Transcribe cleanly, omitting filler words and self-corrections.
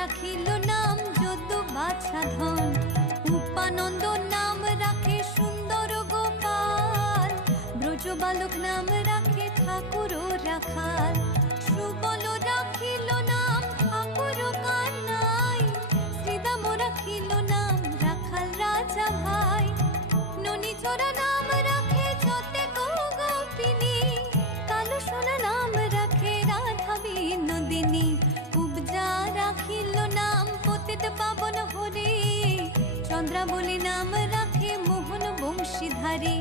রাখিল নাম যদু বাছা ধন। উপানন্দ নাম রাখে সুন্দর গোপাল, ব্রজ বালক নাম রাখে ঠাকুর রাখাল। সুবল রাখিল নাম ঠাকুর কানাই, শ্রীদাম রাখিল নাম রাখাল রাজা ভাই। ননী চোরা নাম রাখে যতে গোপিনী, কালো সোনা নাম রাখে রাধা বিনোদিনী। কুবজা রাখিল নাম পতিত পাবন হরি, চন্দ্রাবলী নাম রাখে মোহন বংশীধারী।